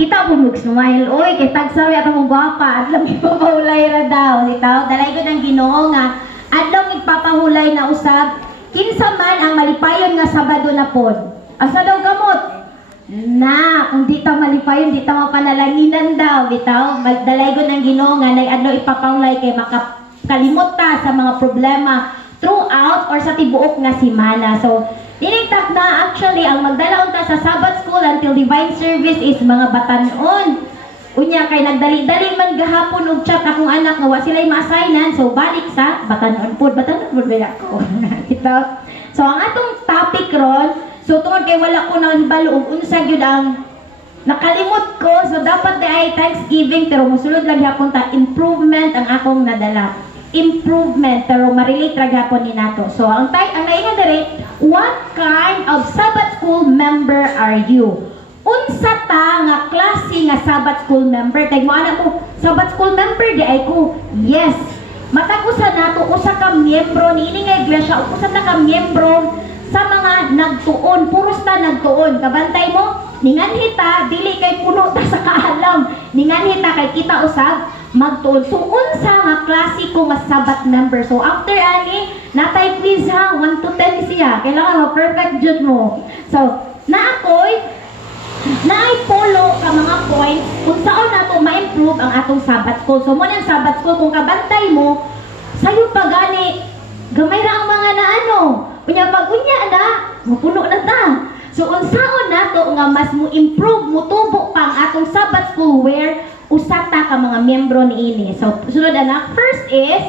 Kita po mag-smile. Oy, kay tagsabi at mong gwapa. At lang ipapahulay ra daw. Ditaw, dalay ko ng Ginoo nga. At lang ipapahulay na usab. Kinsa man ang malipayon nga Sabado na pod. Asa daw gamot? Na, kung di ta malipayon, di ta mapanalanginan daw. Ditaw, magdalay ko ng Ginoo nga. Adlaw ipapahulay kay makakalimot ta sa mga problema throughout or sa tibuok nga simana. So, dinigtak na actually ang magdalaon ta sa Sabbath school until divine service is mga batanon. Unya kay nagdali-dali man gahapon og chat akong anak nga wa sila'y ma-assignan, so balik sa batanon pud ba ako. Ito. So ang atong topic ron, so tungod kay wala ko nang hibalo og unsa gyud ang nakalimot ko, so dapat ay Thanksgiving pero mosulod lang gyapon ta improvement ang akong nadala. Improvement pero ma-relate ra gyapon ni nato. So ang naingon diri, what kind of Sabbath school member are you? Unsa ta nga klase nga Sabbath school member? Kay mo ana ko, Sabbath school member di ay ko. Yes. Matag usa nato usa ka miyembro niini nga iglesia, usa ta ka miyembro sa mga nagtuon, puros ta nagtuon. Kabantay mo, ninganhi ta dili kay puno ta sa kaalam. Ninganhi ta kay kita usab magtuon. So unsa nga klase ko nga Sabbath member? So after ani, natay quiz ha, 1 to 10 siya. Kailangan ma-perfect jud mo. So, naay-follow ka mga points kung saan nato ma-improve ang atong Sabbath school. So, mo nang Sabbath school, kung kabantay mo, sayo pa gani, gamay ra ang mga naano. Unya pag-unya na, mapuno na ta. So, unsaon nato nga mas mo improve, mo tubo pa ang atong Sabbath school where usata ka mga miyembro niini. So, sunod anak, first is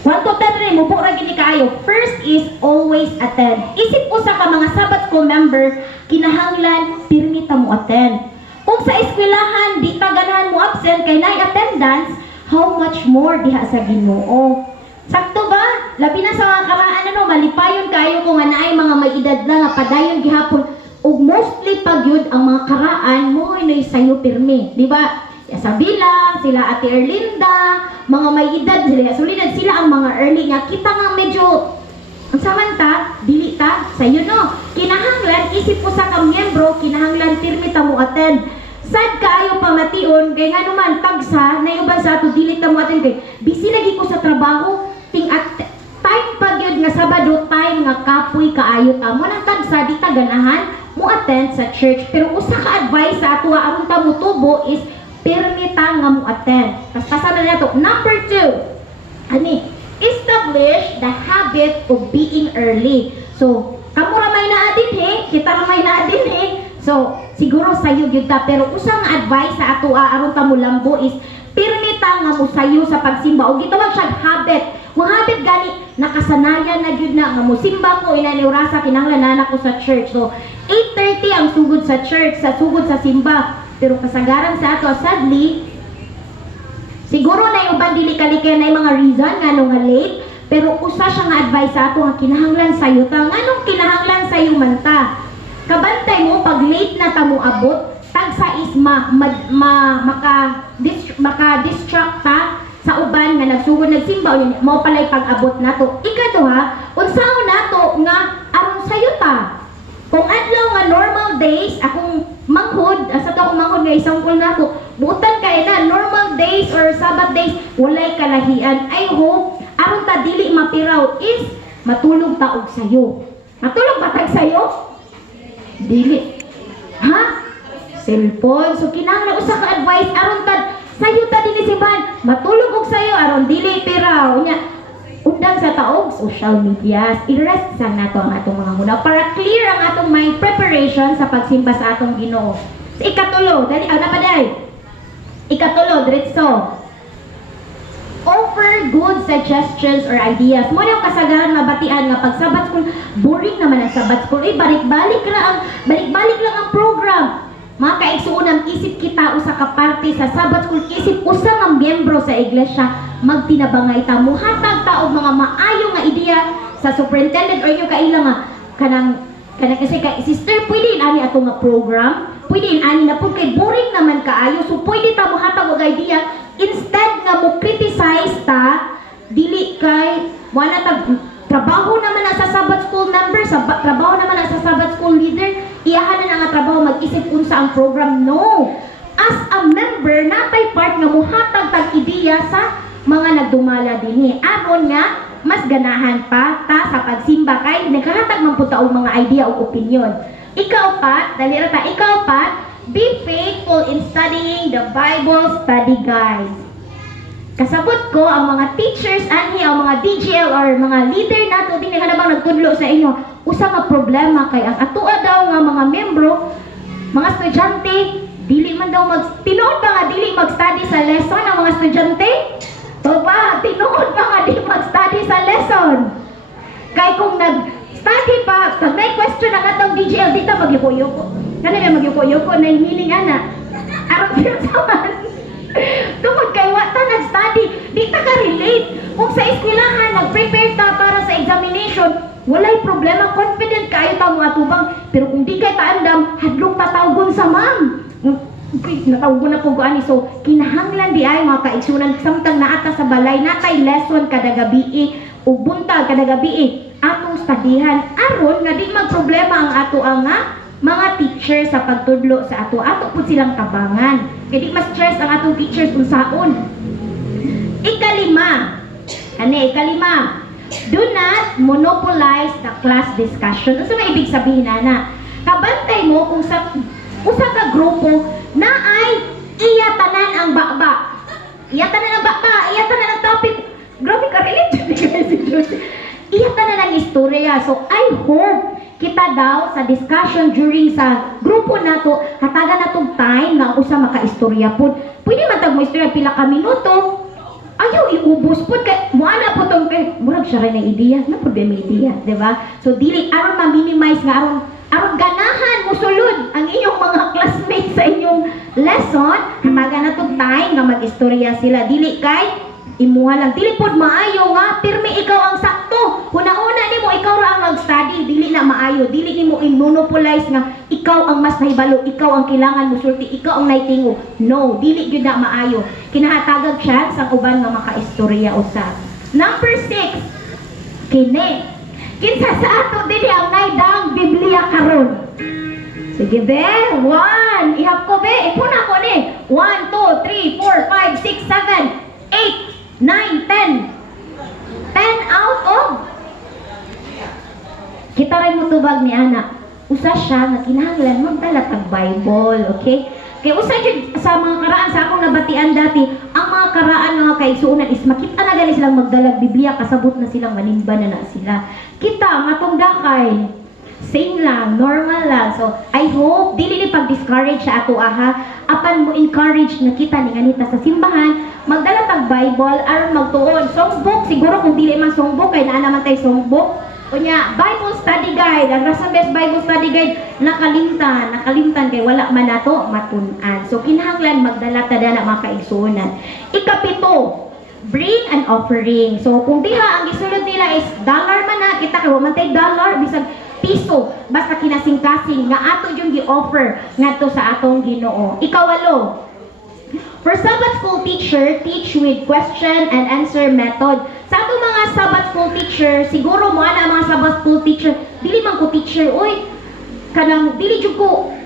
1 to 10 rin, mubok ra gini kaayo. First is always attend. Isip usa ka mga Sabbath school member, kinahanglan pirmi ta mo attend. Kung sa eskwelahan di ta ganahan mo absent kay nay attendance, how much more diha sa Ginoo. Sakto ba? Labi na sa mga karaan malipayon kaayo kung naay mga may edad na nga padayon gihapon ug mostly pagyud ang mga karaan mo ay sayo pirmi, di ba? Sa bilang, sila Ate Erlinda, mga may edad, sulinan sila ang mga early nga. Kita nga medyo, ang samanta, dili ta, sayo no. Kinahanglan, isip po sa kamiyembro, kinahanglan, pirmi ta mo attend. Sad kaayo pamation, kay nga naman, tagsa, nayuban sa ato, dili ta mo attend kay. Busy lagi ko sa trabaho, time pag yun nga Sabado, time nga kapoy kaayo ta. Mo nang tagsa, di ta ganahan, mo attend sa church. Pero usa ka advice sa ato, aron ta mo tubo is, pirmi ta nga mo attend. Kasana na ito. Number 2, establish the habit of being early. So, kamo ramay na adin kita ramay na adin So, siguro sayo gyud ta, pero usang advice sa ato aron ta mo lambo is pirmi ta nga mo sayo sa pagsimba. O gitawag siya habit. Kung habit gani nakasanayan na gyud na nga mo simba ko ina ni orasa kinahanglan na ko sa church. So, 8:30 ang sugod sa church, sa sugod sa simba. Pero kasagaran sa ato, sadly, siguro na yung uban dili kalikay na yung mga reason nga nung late, pero usa siya nga advice sa ato nga kinahanglan sayo ta. Nganong kinahanglan sayo man ta? Kabantay mo, pag late na ta mo abot, tagsa is maka-distract ta sa uban nga nagsugod nagsimba, mo pala'y pag-abot na to. Ikaduha, unsaon nato nga aron sayo ta? Kung adlaw nga normal days, akong manghod, sa to akong manghod nga isang kul na ako, butan kay na, normal days or Sabbath days, walay kalahian. I hope, aron ta dili mapiraw is, matulog ta og sayo. Matulog ba tag sayo? Dili. Ha? Cellphone. So, kinahanglan usa ka advice, aron ta, sayo ta dili simbahan, matulog og sayo, aron dili piraw. Nya, undang sa taog social media, i-rest sa nato ang atong mga muna para clear ang atong mind preparation sa pagsimba sa atong Ginoo. Sa ikatulo, dali napaday. Ikatulo, diretso. Offer good suggestions or ideas. Mo yung kasagaran mabatian nga pag Sabbath school, boring naman ang Sabbath school. Balik-balik lang ang program. Mga kaigsuunan, isip kita usa ka parte sa Sabbath school, isip usa nga miyembro sa iglesia, magtinabangay ta mo hatag ta og mga maayo nga ideya sa superintendent or inyo kaila nga kanang kasi ka sister pwede ani ato nga program, pwede ani na pud kay boring naman kaayo, so pwede ta mo hatag og idea instead nga mo criticize ta dili kay wala tag trabaho naman na sa Sabbath school member, trabaho naman na sa Sabbath school leader, iyahan na nga trabaho mag mag-isip unsa ang program. No. As a member, natay part nga muhatag tag ideya sa mga nagdumala dinhi. Aron nga mas ganahan pa ta sa pagsimba kay nagkahatag man pud ta og mga idea o opinion. Ikaw pa, dali ra ta, ikaw pa, be faithful in studying the Bible study guide. Kasabot ko ang mga teachers anhi, ang mga DGL or mga leader nato din nga nabang nagtudlo sa inyo. Usa nga problema kay ang atoa daw nga mga membro, mga estudyante, dili man daw tinuod pa nga dili mag-study sa lesson ang mga estudyante. To ba, tinuod pa nga dili mag-study sa lesson. Kay kung nag-study pa, pag may question ang atong DGL, dito magyuko-yuko. Ano nga magyuko-yuko na hiling ana? Aron yun sa man. Tungod kay wata nag-study, di ta ka-relate. Kung sa eskwelahan, nag-prepare ta para sa examination, walay problema, confident kayo ta mga tubang. Pero kung di kay taandam, hadlok tatawgon sa ma'am. Natawgon na po ko ani. So, kinahanglan di ay mga kaigsunan, samtang naata sa balay, natay lesson kada gabi, o buntag kada gabi, atong studihan. Aron nga di magproblema ang ato ang mga teacher sa pagtudlo sa ato po silang tabangan. Kaya di mas stress ang atong teachers kung saon. Ikalima, do not monopolize the class discussion. Ano sa ibig sabihin na? Kabantay mo kung sa usa ka grupo na ay iyatanan ang bakba. Iyatanan ang topic. Grabe ka relate. Iyatanan ang istorya. So I hope kita daw sa discussion during sa grupo nato hatagan natong time nga usa makaistorya pud. Pwede man tag mo istorya pila ka minuto. Ayaw iubos pud kay moana po tong murag siya rin ang ideya, na problema ideya, di ba? So dili aron ma-minimize nga aron ganahan musulod ang inyong mga classmates sa inyong lesson, hatagan natong time nga mag-istorya sila. Dili kay imuha lang, dili pod maayo nga pirmi ikaw ang sakto. Una-una nimo ikaw ra ang mag-study, dili na maayo, dili nimo i-monopolize nga ikaw ang mas nahibalo, ikaw ang kailangan musulti, ikaw ang naitingo. No, dili gyud na maayo. Kinahatagag chance ang uban nga makaistorya usab. Number 6, kini. Kinsa sa ato dili ang naidang Biblia karon? Sige be, 1, ihap ko be, ipuna ko ni. 1, 2, 3, 4, 5, 6, 7, 8, 9, 10. 10 out of. Kita rin mo tubag ni anak. Usa siya nga kinahanglan magdala tag Bible, okay? Kaya usa jud sa mga karaan sa akong nabatian dati, ang mga karaan nga kaigsuonan is makita na gani silang magdalag Biblia, kasabot na silang malimban na sila. Kita ang atong dakay, same lang, normal lang. So, I hope dili ni pag-discourage sa ato apan mo encourage na kita ni ganita sa simbahan, magdala tag Bible aron magtuon. Songbook siguro kung dili man songbook kay naa naman tay songbook. Kunya Bible study guide, ang Rasa Best Bible study guide nakalimtan kay wala man nato matun-an. So kinahanglan magdala ta dana mga kaigsuonan. Ikapito, bring an offering. So kung diha ang gisulod nila is dollar man na, kita kay wa man tay dollar bisag piso, basta kinasing-kasing nga ato yung gi-offer ngadto sa atong Ginoo. Ikawalo, for Sabbath school teacher, teach with question and answer method. Sa atong mga Sabbath school teacher, siguro mo ana mga Sabbath school teacher, dili man ko teacher, oy, kanang dili ko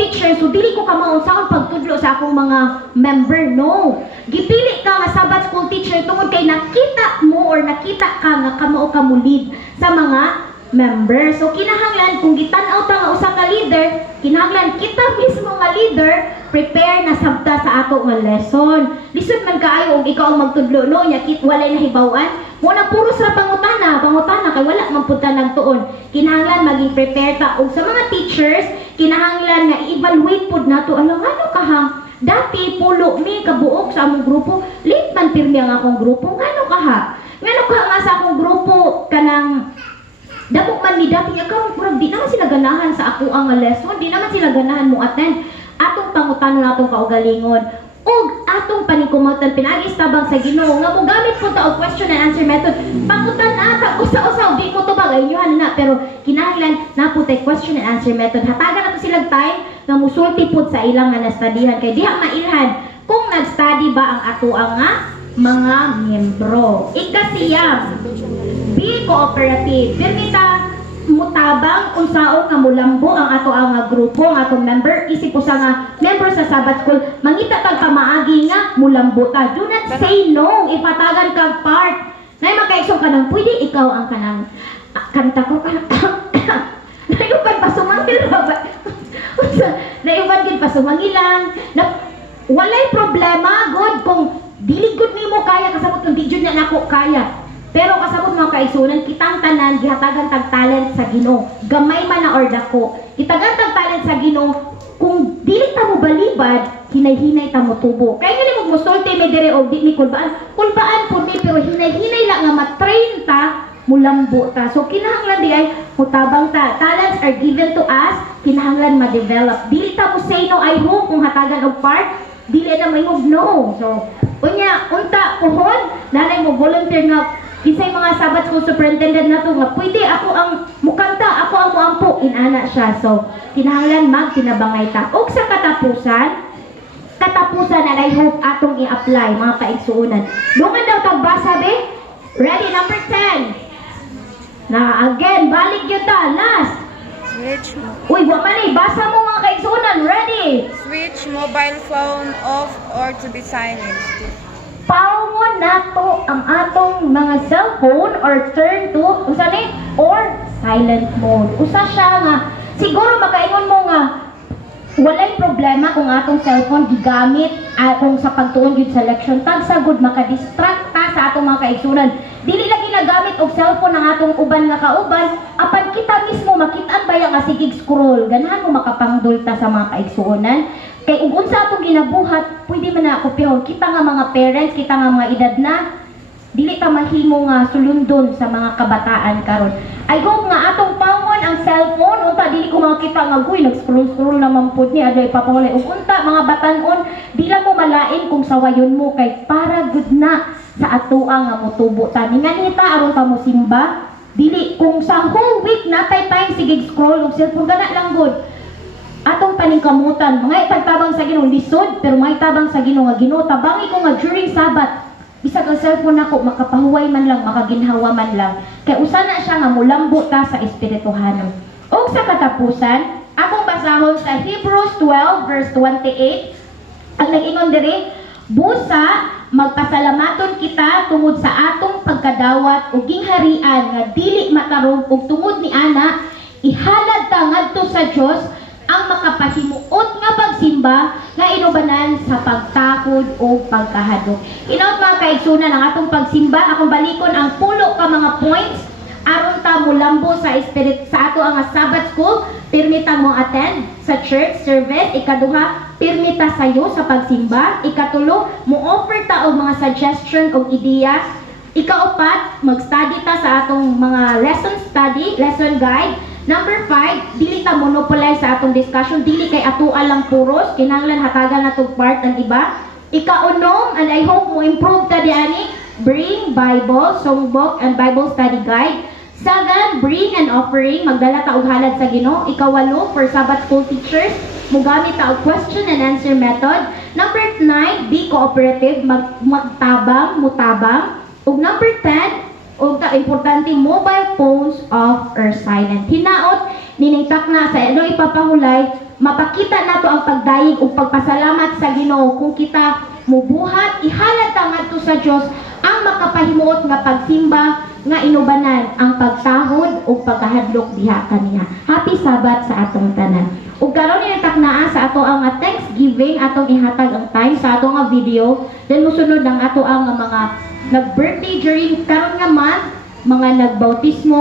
teacher, so dili ko kamaon sa akong pagtudlo sa akong mga member. No, gipili ka nga Sabbath school teacher tungod kay nakita mo or nakita ka nga kamao ka mo lead sa mga member. So kinahanglan kung gitan-aw ta nga usa ka leader, kinahanglan kita mismo nga leader prepare na sabta sa ato nga lesson. Lisod man kaayo og ikaw ang magtudlo no nya kit walay nahibaw-an. Mo na puro sa pangutana kay wala man pud ta nagtuon. Kinahanglan maging prepare ta og sa mga teachers, kinahanglan nga i-evaluate pud nato ano kahang dati pulo mi kabuok sa among grupo, late man pirmi ang akong grupo. Ngano ka nga sa akong grupo kanang dako man ni dati niya karon murag di naman sila ganahan sa ako ang lesson, di naman sila ganahan mo attend. Atong pangutano natong kaugalingon ug atong paningkumutan pinagi-istabang sa Ginoo nga mo gamit po ta og question and answer method. Pangutan ata usa-usa di mo tubag ayuhan na pero kinahanglan na po tay question and answer method. Hatagan nato silang time nga musulti pud sa ilang nga nastudihan kay diha mailhan kung nag-study ba ang ato nga mga miyembro. Ikasiyam, be cooperative. Pirmita, mutabang unsaon nga mulambo ang ato ang grupo, ang atong member, isip usa nga member sa Sabbath School, mangita tag pamaagi nga mulambo ta. Do not say no, ipatagan kag part. Nay makaigsoon ka nang pwede ikaw ang kanang kanta ko naiuban pa sumangil ba? Naiuban gid pa sumangilang. Walay problema god kung dili gud nimo kaya kasabot kung di jud na nako kaya. Pero kasabot mga kaigsunan, kitang tanan gihatagan tag talent sa Ginoo. Gamay man na or dako. Gitagan tag talent sa Ginoo, kung dili ta mo balibad, hinay-hinay ta mo tubo. Kaya nga mo musulti me dire og di mi kulbaan. Kulbaan pud mi pero hinay-hinay lang nga matrain ta, mulambo ta. So kinahanglan di ay mutabang ta. Talents are given to us, kinahanglan ma-develop. Dili ta mo say no I hope kung hatagan og part, dili na mo no. So unya unta kuhon, nanay mo volunteer nga isay mga Sabbath School superintendent na to nga pwede ako ang mukanta, ako ang muampo, inana siya. So, kinahanglan magtinabangay ta. Og sa katapusan na I hope atong i-apply mga kaigsuunan. Lungan daw tagbasa be? Ready, number 10. Na again, balik yun ta. Last. Switch mo. Uy, man basa mo mga kaigsuunan. Ready? Switch mobile phone off or to be silent. Paungon nato ang atong mga cellphone or turn to usa ni or silent mode. Usa siya nga siguro makaingon mo nga walay problema kung atong cellphone gigamit kung sa pagtuon gyud sa leksyon tag sagud maka-distract ta sa atong mga kaigsunan. Dili lang ginagamit og cellphone ang atong uban nga kauban apan kita mismo makit-an baya nga sigig scroll ganahan mo makapangdul ta sa mga kaigsuonan. Kay ug unsa atong ginabuhat, pwede man na kopyahon. Kita nga mga parents, kita nga mga edad na, dili ta mahimo nga sulundon sa mga kabataan karon. I hope nga atong paungon ang cellphone, unta dili ko makita nga guy nag-scroll naman pud ni aday papahulay. Ug unta mga batan-on, di lang mo malain kung sawayon mo kay para gud na sa atoa nga motubo ta. Ninganita aron ta mo simba, dili kung sa whole week natay time sige scroll og cellphone gana lang gud. Atong paningkamutan, mga itagtabang sa Ginoo lisod, pero mga itabang sa Ginoo nga Ginoo tabangi ko nga during Sabat. Bisag ang cellphone nako makapahuway man lang, makaginhawa man lang. Kay usa na siya nga mulambo ta sa espirituhanon. Og sa katapusan, akong basahon sa Hebrews 12 verse 28. Ang nag-ingon diri, busa magpasalamaton kita tungod sa atong pagkadawat ug gingharian nga dili matarong ug tungod ni ana ihalad ta ngadto sa Dios ang makapahimuot nga pagsimba nga inubanan sa pagtakod o pagkahadlok. Inaot mga kaigsunan ang atong pagsimba, akong balikon ang pulo ka mga points aron ta mulambo sa spirit sa ato ang Sabbath School, pirmita mo attend sa church service, ikaduha, pirmita sayo sa pagsimba, ikatulo, mo offer ta og mga suggestion og ideya, ikaapat, mag-study ta sa atong mga lesson guide. Number 5, dili ta monopolize sa atong discussion, dili kay atuan lang puros, kinahanglan hatagan natong part ang iba. Ikaunom, and I hope mo improve ta diani, bring Bible, songbook, and Bible study guide. 7, bring an offering, magdala ta og halad sa Ginoo. Ikawalo, for Sabbath School teachers, mugamit ta og question and answer method. Number 9, be cooperative, magtabang, mutabang. Ug number 10, ug ta importante mobile phones off or silent. Hinaot niningtak na sa ilo ipapahulay, mapakita nato ang pagdayeg ug pagpasalamat sa Ginoo kung kita mubuhat ihalad ta ngadto sa Dios ang makapahimuot nga pagsimba nga inubanan ang pagtahod ug pagkahadlok diha kaniha. Happy Sabbath sa atong tanan. Ug karon niningtak naa sa ato ang Thanksgiving atong ihatag ang time sa ato nga video, then mosunod ang ato ang mga nag-birthday during karon nga month, mga nagbautismo